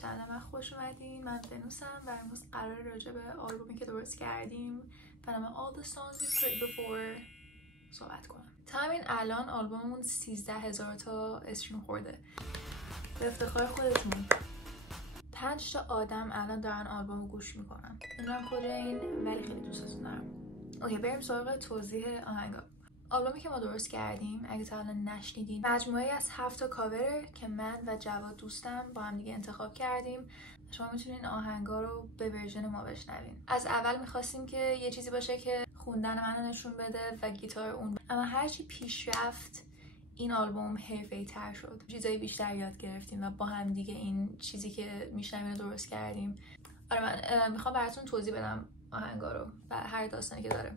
چنل من خوش اومدین. من بنوسم و امروز قرار راجع به آلبومی که درست کردیم به نام All the Songs You Played Before صحبت کنم. تا همین الان آلبوممون 13,000 تا استریم خورده. به افتخار خودتون 5 تا آدم الان دارن آلبومو گوش میکنن. نمیدونم کجایین ولی خیلی دوستتون دارم. اوکی، بریم سراغ توضیح آهنگا. آلبومی که ما درست کردیم اگه تا الان نشنیدین مجموعه‌ای از 7 تا کاوره که من و جواد دوستم با هم دیگه انتخاب کردیم. شما میتونین آهنگا رو به ورژن ما بشنوین. از اول میخواستیم که یه چیزی باشه که خوندن منو نشون بده و گیتار اون، اما هرچی پیش رفت این آلبوم حرفه‌ای تر شد. چیزای بیشتر یاد گرفتیم و با هم دیگه این چیزی که میشنوین رو درست کردیم. آره، من میخوام براتون توضیح بدم آهنگا رو و هر داستانی که داره.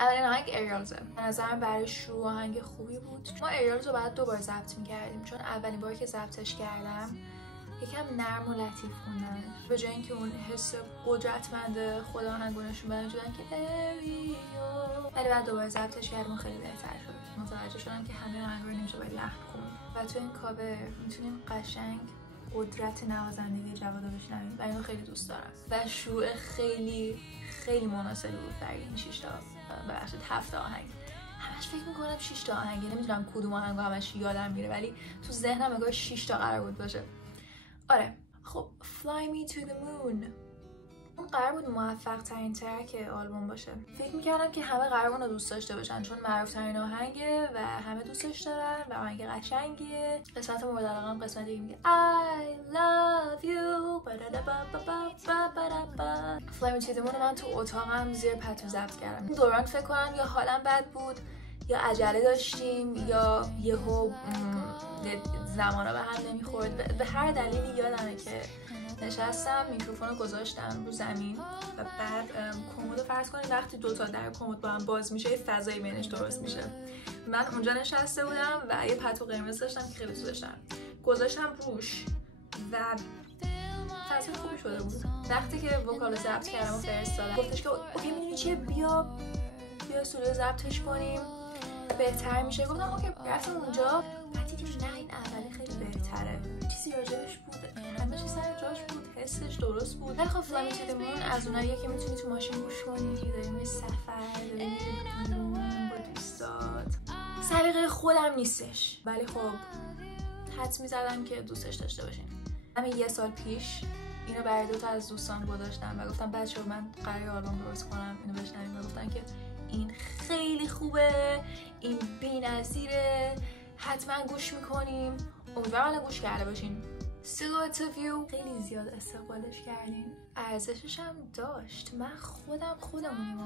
اولین آهنگ اریالزه. به نظرم برای شروع آهنگ خوبی بود. ما اریالز رو بعد 2 بار ضبط میکردیم چون اولین باری که ضبطش کردم یکم نرم و لطیف خوندم به جای اینکه اون حس قدرتمند خود آهنگ رو نشون بدم که اریال، ولی بعد 2 بار ضبطش کردم خیلی بهتر شد. متوجه شدم که همه آهنگ رو نمیشه باید لحن خوند و تو این کاور میتونیم قشنگ قدرت نوازندگی جواد رو بشنویم و اینو خیلی دوست دارم و شروع خیلی خیلی مناسبی بود برای این 6 تا ببخشید 7 تا آهنگ. همش فکر میکنم 6 تا آهنگه، نمیدونم کدوم آهنگو همش یادم میره ولی تو ذهنم انگار 6 تا قرار بود باشه. آره خب Fly Me to the Moon اون قرار بود موفق ترین ترک آلبوم باشه. فکر میکردم که همه قرار اونو دوست داشته باشن چون معروف ترین آهنگه و همه دوستش دارن و آهنگ قشنگیه. قسمت مورد علاقه‌ام قسمتی که میگه I love you Fly Me to the Moon من تو اتاقم زیر پتو ضبط کردم. اون دوران فکر کنم یا حالم بد بود یا عجله داشتیم یا یهو زمانا به هم نمیخورد. به هر دلیلی یادمه که نشستم میکروفون رو گذاشتم رو زمین و بعد کمد رو فرض کنید وقتی 2 تا در کمد با هم باز میشه یه فضایی بینش درست میشه. من اونجا نشسته بودم و یه پتو قرمز داشتم که خیلی دوست داشتم، گذاشتم روش و تاثیر خوبی شده بود. وقتی که وکالو ضبط کردم و فرستادم گفتش که اوکی میدونی چیه بیا استودیو ضبطش کنیم بهتر میشه. گفتم اوکی. رفتم اونجا بعد دیدم نه این اولی خیلی بهتره، چیزی راجبش بود، همه چیز سر جاش بود، حسش درست بود. ولی خب Fly Me to the Moon از اوناییه که میتونی تو ماشین گوش کنی که داری میری سفر، داری میری با دوستات. سلیقه خودم نیستش ولی خب حدس میزدم که دوستش داشته باشین. همین 1 سال پیش اینو برای 2 تا از دوستان گذاشتم و گفتم بچه‌ها من قراره آلبوم درست کنم، اینو بشنوید و گفتن که این خیلی خوبه، این بی‌نظیره، حتما گوش میکنیم. امیدوارم الان گوش کرده باشین. Silhouette of You خیلی زیاد استقبالش کردیم، ارزشش هم داشت. من خودمونیم،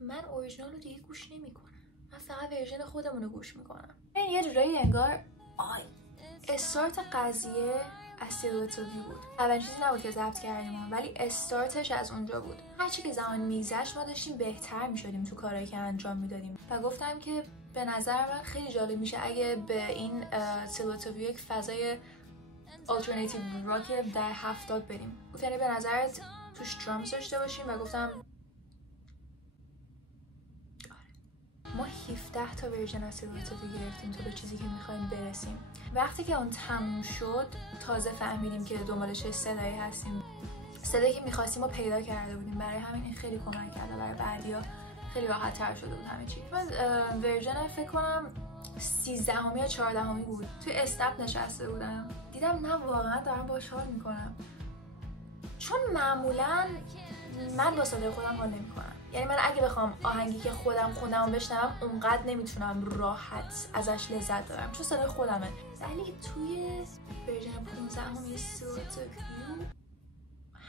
من اورجینال رو دیگه گوش نمیکنم، من فقط ورژن خودمون رو گوش میکنم. این یه جورایی انگار استارت قضیه از Silhouette of You بود. اول چیزی نبود که ضبط کردیم ولی استارتش از اونجا بود. هرچی که زمان میگذشت ما داشتیم بهتر میشدیم تو کارهایی که انجام میدادیم و گفتم که به نظر من خیلی جالب میشه اگه به این Silhouette of You یک فضای آلترناتیو راک در 70 بدیم. گفتم به نظرت توش درامز داشته باشیم و گفتم ما 17 تا ورژن از Silhouette of You گرفتیم تا به چیزی که میخوایم برسیم. وقتی که اون تموم شد تازه فهمیدیم که دنبال چه صدایی هستیم. صدایی که میخواستیم رو پیدا کرده بودیم، برای همین این خیلی کمک کرده، برای بعدیا خیلی راحت تر شده بود همه چی. من ورژن فکر کنم 13 یا 14 بود. توی اسنپ نشسته بودم دیدم نه واقعا دارم باهاش حال میکنم، چون معمولا من با صدای خودم حال نمیکنم. یعنی من اگه بخوام آهنگی که خودم خوندم بشنوم اونقدر نمیتونم راحت ازش لذت ببرم چون صدای خودمه. ولی توی ورژن 15 Silhouette of You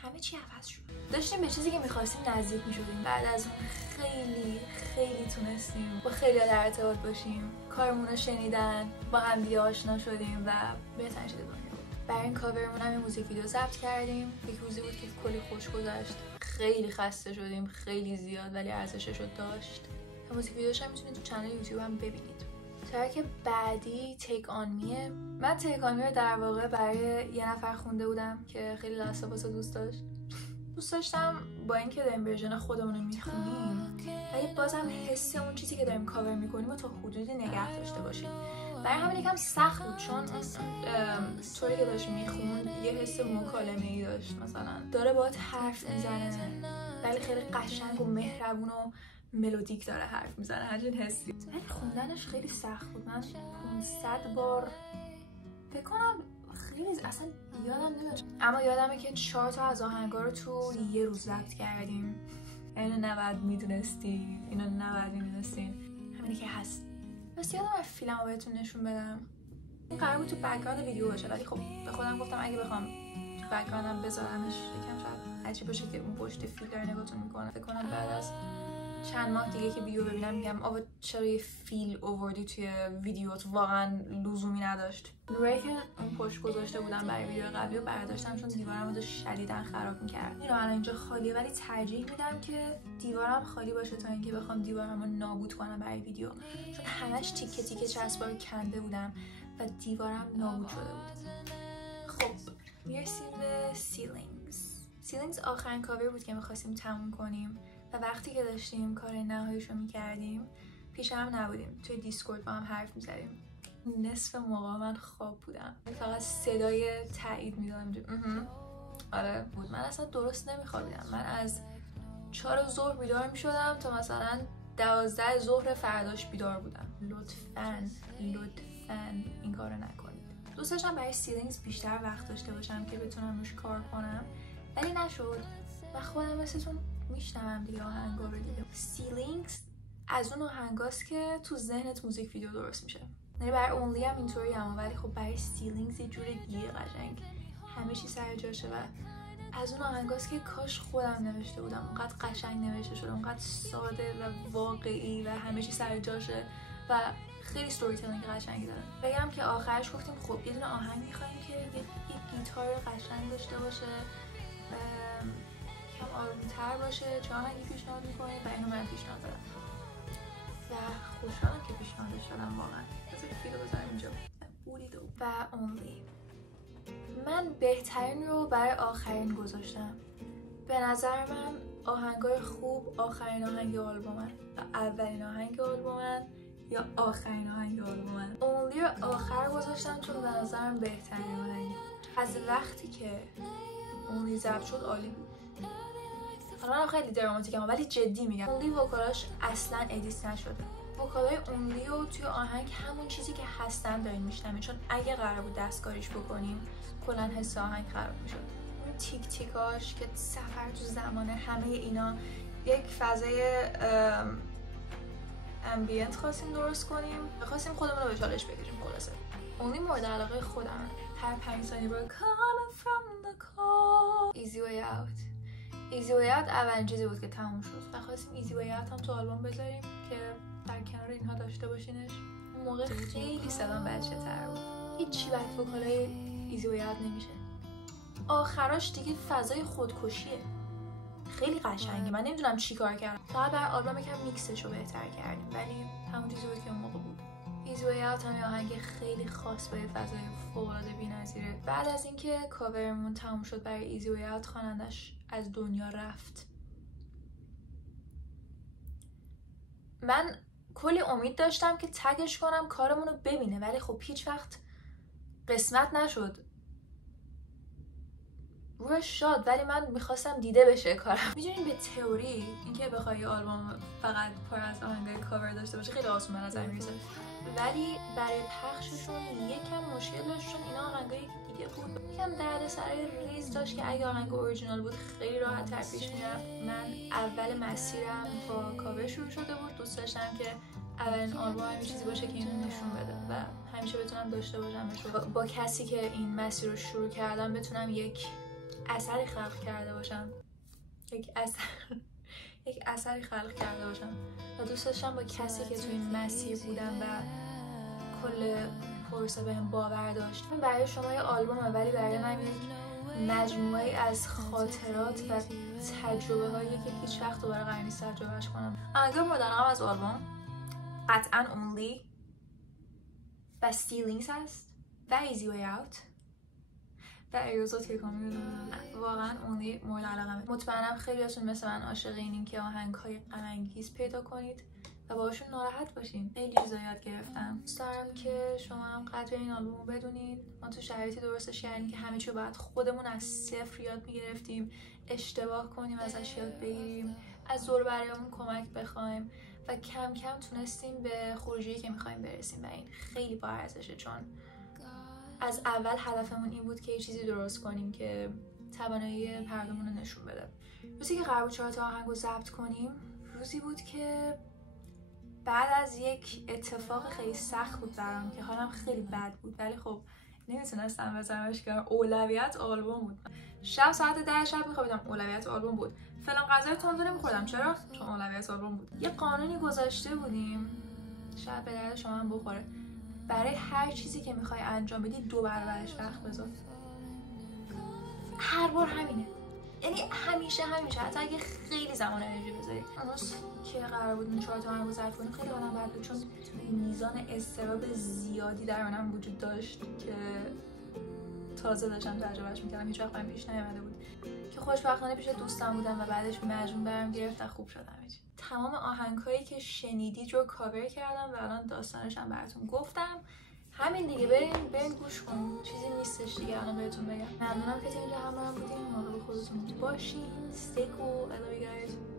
همه چی عوض شد. داشتیم به چیزی که میخواستیم نزدیک میشدیم. بعد از اون خیلی تونستیم با خیلی در ارتباط باشیم، کارمون رو شنیدن، با هم دیگه آشنا شدیم و بهترین چیز دنیا بود. برای این کاورمون هم موزیک ویدیو ضبط کردیم. یک روزی بود که کلی خوش گذشت، خیلی خسته شدیم خیلی زیاد ولی ارزشش رو داشت. موزیک ویدیوش هم میتونید تو کانال یوتیوب هم ببینید. ترک بعدی Take On Me. من Take On Me رو در واقع برای یه نفر خونده بودم که خیلی لحظه واسه دوست داشتم با اینکه داریم ورژن خودمون رو میخونیم ولی بازم حس اون چیزی که داریم کاور میکنیم رو تا حدودی نگه داشته باشیم. برای همین یکم سخت بود، چون طوری که داشت میخوند یه حس مکالمه‌ای داشت، مثلا داره باهات حرف میزنه ولی خیلی قشنگ و مهربون و ملودیک داره حرف میزنه، همچین حسی. ولی خوندنش خیلی سخت بود. من 500 بار فکر کنم، خیلی اصلا یادم نمیاد، اما یادمه که 4 تا از آهنگا رو تو یه روز ضبط کردیم. اینو نباید میدونستی، اینو نباید میدونستین، همینی که هست. بس یادم فیلم رو بهتون نشون بدم. این قرار بود تو بک‌گراند ویدیو باشه، ولی خب به خودم گفتم اگه بخوام تو بک‌گراندم بذارمش یکم شاید عجیب باشه که اون پشت فیل داره نگاهتون میکنه. فکر کنم بعد از چند ماه دیگه که ویدیو ببینم میگم آبا چرا یه فیل آوردی توی ویدیوت، واقعا لزومی نداشت. نوره که اون پشت گذاشته بودم برای ویدیو قبلی رو برداشتم چون دیوارم رو شدیداً خراب میکرد. اینو الان اینجا خالیه ولی ترجیح میدم که دیوارم خالی باشه تا اینکه بخوام دیوارم رو نابود کنم برای ویدیو، چون همش تیکه تیکه چسبا رو کنده بودم و دیوارم نابود شده بود. خب میرسیم به سیلینگز آخرین کاور بود که میخواستیم تموم کنیم و وقتی که داشتیم کار نهاییشو میکردیم پیش هم نبودیم، توی دیسکورد با هم حرف میزدیم. نصف موقع من خواب بودم، فقط صدای تایید میدادم آره بود. من اصلا درست نمیخوابیدم. من از 4 ظهر بیدار میشدم تا مثلا 12 ظهر فرداش بیدار بودم. لطفاً این کارو نکنید. دوست داشتم برای سیلینگز بیشتر وقت داشته باشم که بتونم روش کار کنم ولی نشد و خودم مثلتون میشنوم دیگه آهنگا رو دیگه. سیلینگز از اون آهنگاست که تو ذهنت موزیک ویدیو درست میشه. یعنی برای اونلی هم اینطوری هم، ولی خب برای سیلینگز یه جور دیگه قشنگ همه چی سر جاشه و از اون آهنگاست که کاش خودم نوشته بودم. اونقدر قشنگ نوشته شده، اونقدر ساده و واقعی و همه چی سر جاشه و خیلی استوری تلینگ قشنگی داره. بگم که آخرش گفتیم خب یه دونه آهنگ می‌خوایم که یه گیتار قشنگ داشته باشه، کم آروم‌تر باشه. چه آهنگی پیشنهاد می‌کنید؟ و اینو من پیشنهاد دادم و خوشحالم که پیشنهادش دادم واقعا. بذار فیلو بذارم اینجا. بوریدو و اونلی. من بهترین رو برای آخرین گذاشتم. به نظر من آهنگای خوب آخرین آهنگ آلبومن، اولین آهنگ آلبومن یا آخرین آهنگ آلبومن. اونلی رو آخر گذاشتم چون به نظرم بهترین آهنگ. از وقتی که اونلی ضبط شد عالی بود. حالا من خیلی دراماتیکم ولی جدی میگم اونلی وکالاش اصلا ادیت نشده. وکالای اونلی رو توی آهنگ همون چیزی که هستن دارین میشنوین، چون اگه قرار بود دستکاریش بکنیم کلا حس آهنگ خراب میشد. اون تیک تیکاش که سفر تو زمانه، همه اینا یک فضای امبینت خواستیم درست کنیم، خواستیم خودمون رو به چالش بگیریم. خلاصه اونلی مورد علاقه خودمه. هر 5 ثانیه با Coming from the cold Easy Way Out. Easy Way Out اولین چیزی بود که تموم شد و خواستیم Easy Way Out هم تو آلبوم بذاریم که در کنار اینها داشته باشینش. اون موقع خیلی صدام بچه تر بود، هیچی بعد وکالای Easy Way Out نمیشه. آخراش دیگه فضای خودکشیه، خیلی قشنگه. من نمیدونم چی کار کردم، فقط بر آلبوم یکم میکسش رو بهتر کردیم ولی همون چیزی بود که اون موقع بود. Easy Way Out هم یه آهنگ خیلی خاص با یه فضای فوق‌العاده بی‌نظیره. بعد از اینکه کاورمون تموم شد برای Easy Way Out خوانندش از دنیا رفت. من کلی امید داشتم که تگش کنم کارمون رو ببینه ولی خب هیچ وقت قسمت نشد. روش شد ولی من میخواستم دیده بشه کارم. میدونین به تئوری اینکه بخوای یه آلبوم فقط پر از آهنگای کاور داشته باشه خیلی آسون به نظر میرسه، ولی برای پخششون یکم مشکل داشت چون اینا آهنگایی که دیگه بود یکم دردسرای ریز داشت که اگه آهنگ اورجینال بود خیلی راحت تر پیش میرفت. من اول مسیرم با کاور شروع شده بود. دوست داشتم که اولین آلبوم یه چیزی باشه که اینو نشون بده و همیشه بتونم داشته باشمش. با کسی که این مسیر رو شروع کردم بتونم یک اثری خلق کرده باشم، یک اثری خلق کرده باشم و دوست داشتم با کسی که تو این مسیر بودم و کل پروسه بهم باور داشت. برای شما یه آلبومه ولی برای من یک مجموعه از خاطرات و تجربه هایی که هیچ وقت دوباره قرار نیست تجربهش کنم. آهنگ مورد علاقه‌ام از آلبوم قطعاً Only و Stealings هست و Easy Way Out و ایروزا تیکامی. واقعا اونی مورد علاقمه. مطمئنم خیلیاتون مثل من عاشقینین که آهنگ‌های غم‌انگیز پیدا کنید و باهاشون ناراحت باشین. خیلی چیزا یاد گرفتم. دوست دارم که شما هم قدر این آلبوم رو بدونید. ما تو شرایطی درستش کردیم که همه چی رو باید خودمون از صفر یاد میگرفتیم، اشتباه کنیم، ازش یاد بگیریم، از دور و بریامون کمک بخوایم و کم کم تونستیم به خروجی که میخوایم برسیم و این خیلی با ارزشه، چون از اول هدفمون این بود که یه چیزی درست کنیم که توانایی پردمون رو نشون بده. روزی که قرار بود 4 تا آهنگ رو ضبط کنیم، روزی بود که بعد از یک اتفاق خیلی سخت بود برام که حالم خیلی بد بود، ولی خب نمیتونستم بذارمش که اولویت آلبوم بود. شب ساعت 10 شب میخوابیدم، اولویت آلبوم بود. فلان غذای تند نمیخوردم، چرا؟ چون اولویت آلبوم بود. یه قانونی گذاشته بودیم، شاید به درد شما هم بخوره، برای هر چیزی که میخوای انجام بدی 2 برابرش وقت بذار. هر بار همینه، یعنی همیشه حتی اگه خیلی زمان انرژی بذاری. اون روز که قرار بود اون 4 تا آهنگ رو ضبط کنیم خیلی حالم بد بود، چون میزان اضطراب زیادی در منم وجود داشت که تازه داشتم تجربهش میکردم، هیچ وقت من پیش نیامده بود. که خوشبختانه پیش دوستم بودم و بعدش مجموع برم گرفت و خوب شدم. تمام آهنگایی که شنیدید رو کاور کردم و الان داستانش هم براتون گفتم. همین دیگه، برین گوش کنید، چیزی نیستش دیگه الان بهتون بگم. ممنونم که تا اینجا همراهم بودین. مراقب خودتون باشین. Stay cool. I love you guys.